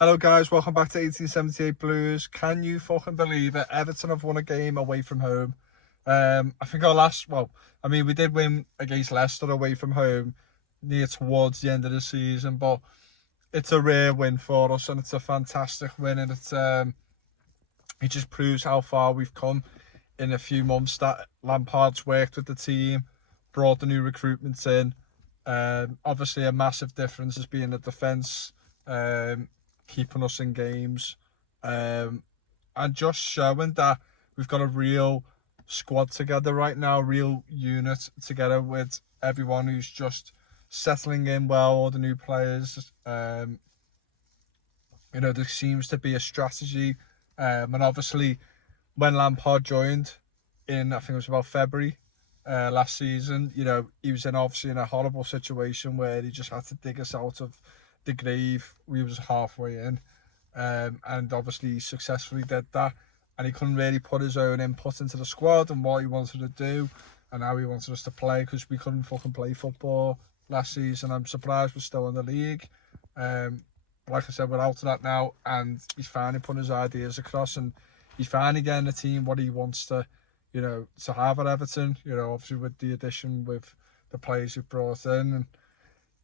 Hello guys, welcome back to 1878 Blues. Can you fucking believe it? Everton have won a game away from home. I think we did win against Leicester away from home near towards the end of the season, but it's a rare win for us and it's a fantastic win, and it just proves how far we've come in a few months that Lampard's worked with the team, brought the new recruitments in. Obviously a massive difference has been the defence. Keeping us in games, and just showing that we've got a real squad together right now, real unit together with everyone who's just settling in well, all the new players. There seems to be a strategy, and obviously when Lampard joined in, I think it was about February last season, he was obviously in a horrible situation where he just had to dig us out of the grave. We was halfway in, and obviously he successfully did that, and he couldn't really put his own input into the squad and what he wanted to do and how he wanted us to play, because we couldn't fucking play football last season. I'm surprised we're still in the league. Like I said, we're out of that now, and he's finally putting his ideas across, and he's finally getting the team what he wants to have at Everton, obviously with the addition with the players we've brought in, and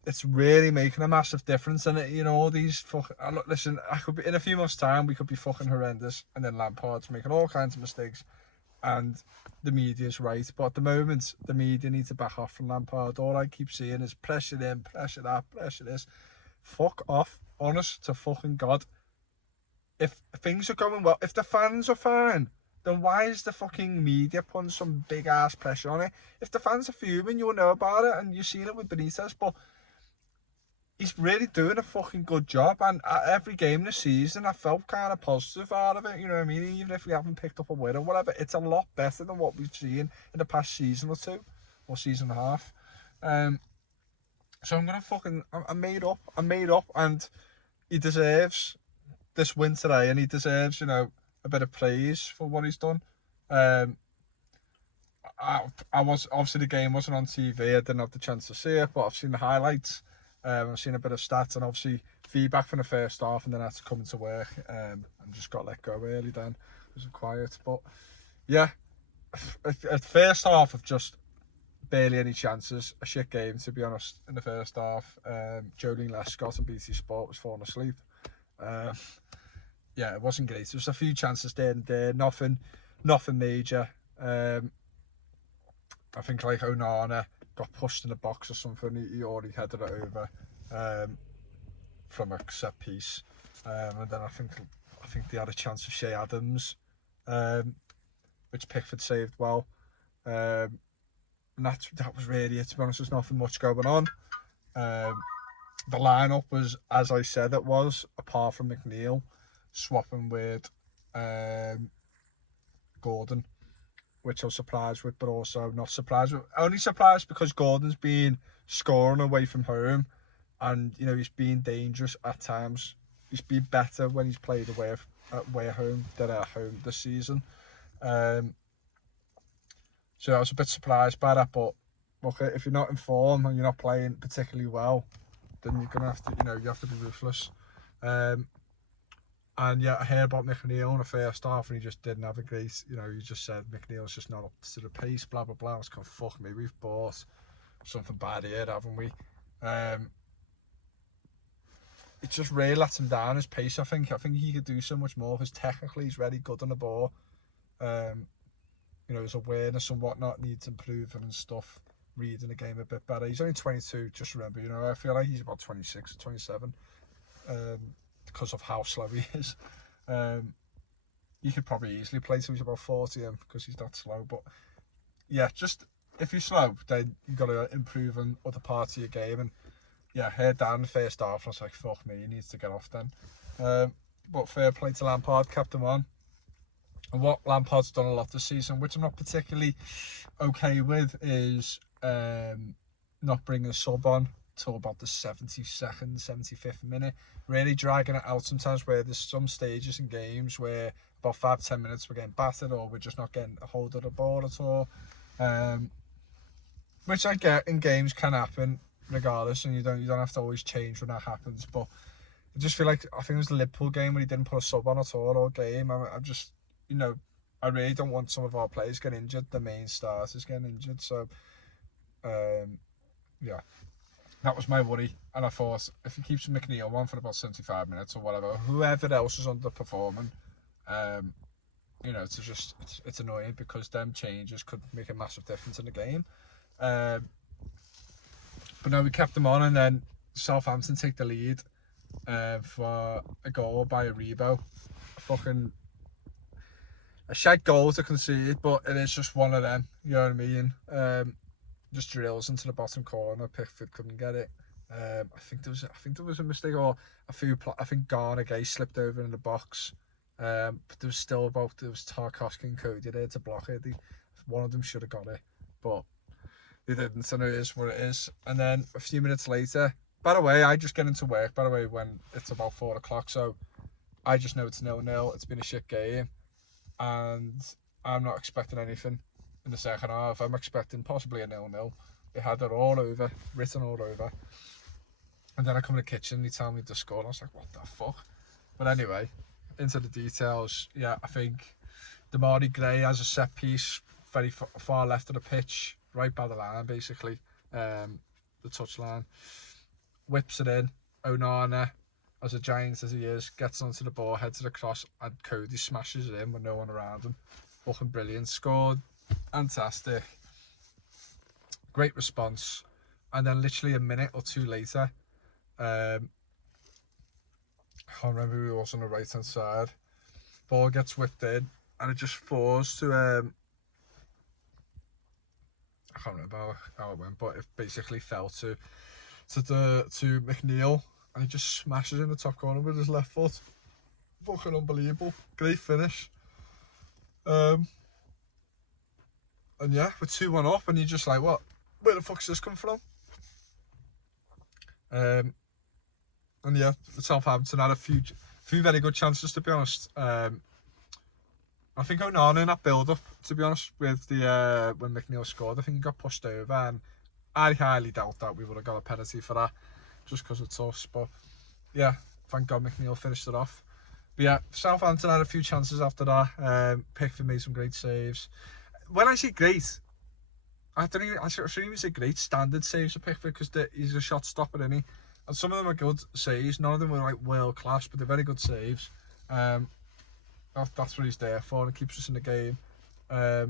it's really making a massive difference. And all these fucking, listen, I could be in a few months' time, we could be fucking horrendous, and then Lampard's making all kinds of mistakes, and the media's right. But at the moment, the media need to back off from Lampard. All I keep seeing is pressure in, pressure that, pressure this. Fuck off, honest to fucking God. If things are going well, if the fans are fine, then why is the fucking media putting some big ass pressure on it? If the fans are fuming, you'll know about it, and you've seen it with Benitez, but he's really doing a fucking good job, and at every game this season I felt kind of positive out of it, you know what I mean? Even if we haven't picked up a win or whatever, it's a lot better than what we've seen in the past season or two, or season and a half. So I'm gonna fucking, I'm made up, and he deserves this win today, and he deserves, a bit of praise for what he's done. I was, obviously the game wasn't on TV, I didn't have the chance to see it, but I've seen the highlights. I've seen a bit of stats and obviously feedback from the first half, and then I had to come into work and just got let go early then. It was quiet, but yeah, at first half of just barely any chances. A shit game, to be honest, in the first half. Jolene Lescott and BT Sport was falling asleep. Yeah, it wasn't great. There was a few chances there and there, nothing major. I think like Onana got pushed in the box or something. He already headed it over from a set piece, and then I think they had a chance of Shea Adams, which Pickford saved well. And that was really it, to be honest. There's nothing much going on. The lineup was, as I said it was, apart from McNeil swapping with Gordon, which I was surprised with, but also not surprised with. Only surprised because Gordon's been scoring away from home, and he's been dangerous at times. He's been better when he's played away at home than at home this season. So I was a bit surprised by that, but look, if you're not in form and you're not playing particularly well, then you're gonna have to, you have to be ruthless. And yeah, I heard about McNeil in the first half, and he just didn't have a great, you just said McNeil's just not up to the pace, blah, blah, blah. I was kind of, fuck me, we've bought something bad here, haven't we? It just really lets him down, his pace. I think he could do so much more, because technically he's really good on the ball. His awareness and whatnot needs improving and stuff, reading the game a bit better. He's only 22, just remember, I feel like he's about 26 or 27. Because of how slow he is. He could probably easily play till he's about 40 because he's that slow. But yeah, just if you're slow, then you've got to improve on other parts of your game. And yeah, head down the first half, and I was like, fuck me, he needs to get off then. But fair play to Lampard, kept him on. And what Lampard's done a lot this season, which I'm not particularly okay with, is not bringing a sub on till about the 72nd, 75th minute, really dragging it out sometimes, where there's some stages in games where about 5-10 minutes we're getting battered, or we're just not getting a hold of the ball at all, which I get in games can happen regardless, and you don't have to always change when that happens. But I just feel like, I think it was the Liverpool game where he didn't put a sub on at all game. I'm just, I really don't want some of our players getting injured, the main starters getting injured. So, yeah, that was my worry. And I thought, if he keeps McNeil on for about 75 minutes or whatever, whoever else is underperforming, it's annoying, because them changes could make a massive difference in the game. But no, we kept them on, and then Southampton take the lead for a goal by a Rebo. Fucking a shite goal to concede, but it is just one of them. You know what I mean? Just drills into the bottom corner. Pickford couldn't get it. I think there was a mistake, or I think Garner Gay slipped over in the box. But there was Tarkowski and Cody there to block it. One of them should have got it, but they didn't. So it is what it is. And then a few minutes later, by the way, I just get into work, by the way, when it's about 4 o'clock. So I just know it's 0-0. It's been a shit game, and I'm not expecting anything in the second half. I'm expecting possibly a 0-0. They had it all over, written all over. And then I come in the kitchen and they tell me to score. I was like, what the fuck? But anyway, into the details. Yeah, I think Damari Gray has a set piece very far left of the pitch, right by the line, basically, the touch line. Whips it in. Onana, as a giant as he is, gets onto the ball, heads it across, and Cody smashes it in with no one around him. Fucking brilliant. Scored. Fantastic. Great response. And then literally a minute or two later, I can't remember who it was on the right hand side, ball gets whipped in, and it just falls to I can't remember how it went, but it basically fell to McNeil, and he just smashes in the top corner with his left foot. Fucking unbelievable. Great finish. And yeah, we're 2-1 up, and you're just like, what? Where the fuck's this come from? And yeah, Southampton had a few very good chances, to be honest. I think Onana in that build-up, to be honest, with the when McNeil scored, I think he got pushed over, and I highly doubt that we would have got a penalty for that, just because it's us. But yeah, thank God McNeil finished it off. But yeah, Southampton had a few chances after that. Pickford made some great saves. When I say great, I shouldn't even say great, standard saves for Pickford, because he's a shot stopper, isn't he? And some of them are good saves. None of them were like world class, but they're very good saves. That's what he's there for, and it keeps us in the game. I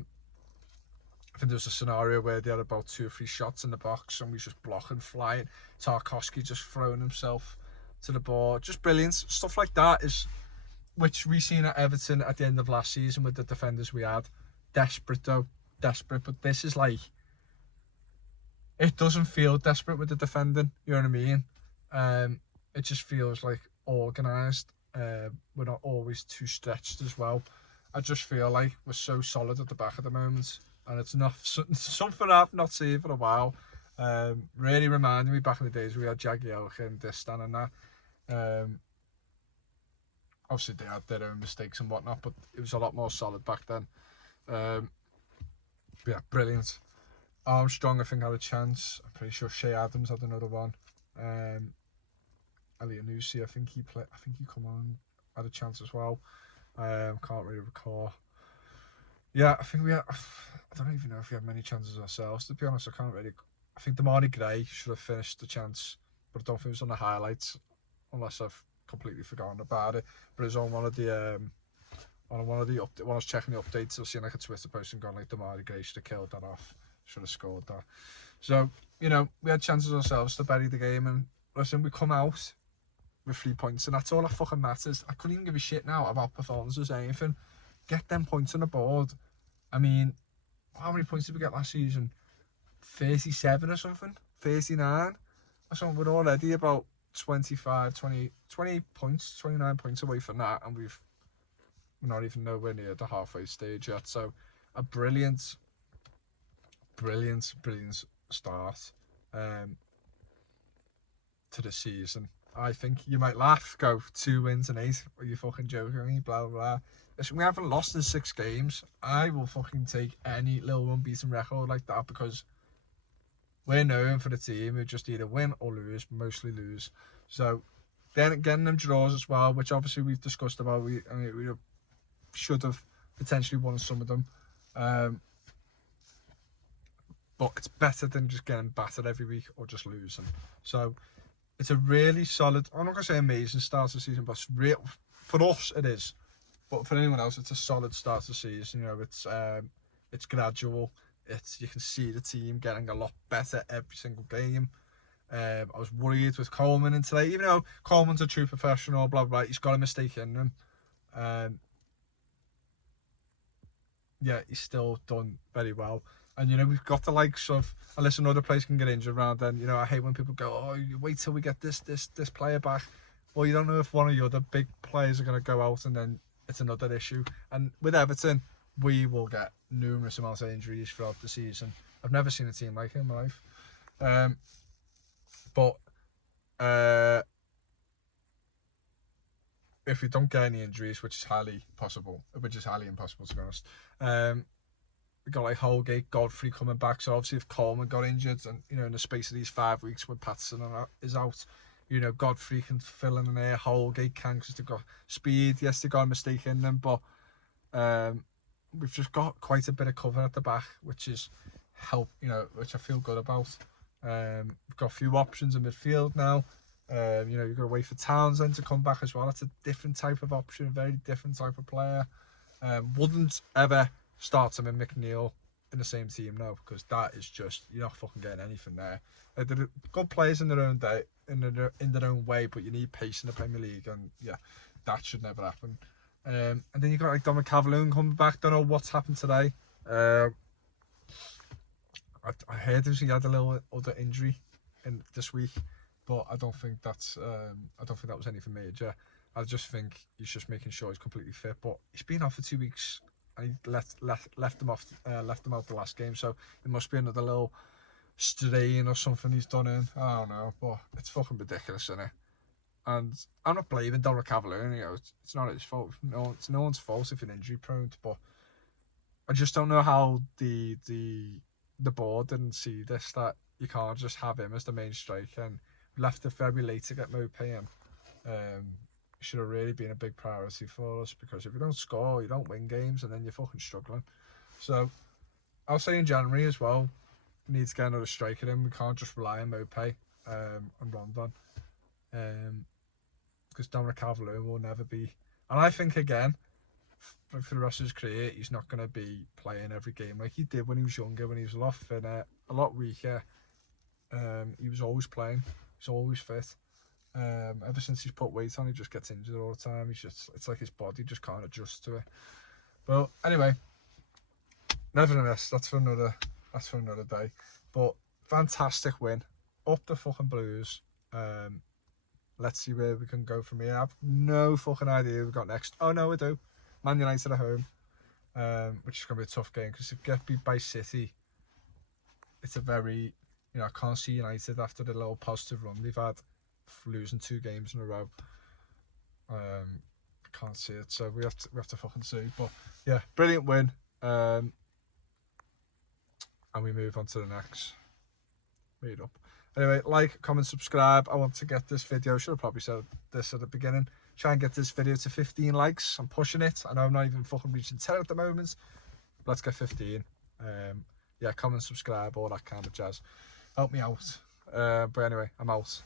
think there was a scenario where they had about 2 or 3 shots in the box, and we just blocking, flying. Tarkowski just throwing himself to the ball. Just brilliant. Stuff like that is, which we seen at Everton at the end of last season with the defenders we had. Desperate though. Desperate. But this is like, it doesn't feel desperate with the defending. You know what I mean? It just feels like organised. We're not always too stretched as well. I just feel like we're so solid at the back at the moment, and it's not something I've not seen for a while. Really reminded me back in the days we had Jagielka and Distan and that. Obviously they had their own mistakes and whatnot, but it was a lot more solid back then. Yeah, brilliant. Armstrong, I think, had a chance. I'm pretty sure Shea Adams had another one. Elianusi, I think he come on, had a chance as well. Can't really recall. Yeah, I think I don't even know if we had many chances ourselves, to be honest. I think Damari Gray should have finished the chance, but I don't think it was on the highlights, unless I've completely forgotten about it. But it was on one of the when I was checking the updates, I was seeing like a Twitter post and going like, Damari Gray should have killed that off, should have scored that. So, we had chances ourselves to bury the game, and listen, we come out with 3 points, and that's all that fucking matters. I couldn't even give a shit now about performances or anything. Get them points on the board. I mean, how many points did we get last season? 37 or something? 39 or something? We're already about 20 points, 29 points away from that, and we're not even nowhere near the halfway stage yet. So a brilliant start to the season. I think you might laugh, go 2 wins and 8. Are you fucking joking me? Blah, blah, blah. Listen, we haven't lost in 6 games. I will fucking take any little unbeaten record like that, because we're known for the team who just either win or lose, mostly lose. So then getting them draws as well, which obviously we've discussed about. We should have potentially won some of them, but it's better than just getting battered every week or just losing. So it's a really solid, I'm not going to say amazing start to the season, but it's real, for us it is. But for anyone else, it's a solid start to the season. You know, it's gradual. You can see the team getting a lot better every single game. I was worried with Coleman in today, even though Coleman's a true professional, blah, blah, he's got a mistake in him. Yeah, he's still done very well. And, you know, we've got the likes of, unless another players can get injured around then, you know, I hate when people go, oh, you wait till we get this player back. Well, you don't know if one of your other big players are going to go out, and then it's another issue. And with Everton, we will get numerous amounts of injuries throughout the season. I've never seen a team like it in my life. But if we don't get any injuries, which is highly impossible to be honest, we got like Holgate, Godfrey coming back. So obviously if Coleman got injured, and you know, in the space of these 5 weeks when Patterson is out, you know, Godfrey can fill in there, Holgate can, because they've got speed. Yes, they got a mistake in them, but we've just got quite a bit of cover at the back, which is which I feel good about. We've got a few options in midfield now. You know, you've got to wait for Townsend to come back as well. That's a different type of option, a very different type of player. Wouldn't ever start him and McNeil in the same team, no, because that is just, you're not fucking getting anything there. They're good players in their own day, in their own way, but you need pace in the Premier League, and yeah, that should never happen. And then you've got like Dominic Calvert-Lewin coming back. Don't know what's happened today. I heard he had a little other injury in this week, but I don't think that was anything major. I just think he's just making sure he's completely fit. But he's been off for 2 weeks, and he left him out the last game. So it must be another little strain or something he's done in. I don't know, but it's fucking ridiculous, isn't it? And I'm not blaming Dominic Calvert-Lewin. You know, it's not his fault. No, it's no one's fault if you're injury prone. But I just don't know how the board didn't see this, that you can't just have him as the main striker, and left it very late to get Mopé in. It should have really been a big priority for us, because if you don't score, you don't win games, and then you're fucking struggling. So I'll say in January as well, we need to get another striker in. We can't just rely on Mopé and Rondon, because Dominic Calvert-Lewin will never be. And I think again, for the rest of his career, he's not going to be playing every game like he did when he was younger, when he was a lot thinner, a lot weaker. He was always playing. He's always fit. Ever since he's put weight on, he just gets injured all the time. It's like his body just can't adjust to it. Well, anyway, nevertheless, that's for another day. But fantastic win, up the fucking Blues. Let's see where we can go from here. I have no fucking idea who we got next. Oh no, we do. Man United at home, which is going to be a tough game, because if we get beat by City, it's a very, you know, I can't see United after the little positive run they've had, losing 2 games in a row. I can't see it, so we have to fucking see. But yeah, brilliant win, and we move on to the next. Read up. Anyway, like, comment, subscribe. I want to get this video, should have probably said this at the beginning, try and get this video to 15 likes. I'm pushing it. I know I'm not even fucking reaching 10 at the moment, but let's get 15. Yeah, comment, subscribe, all that kind of jazz. Help me out. But anyway, I'm out.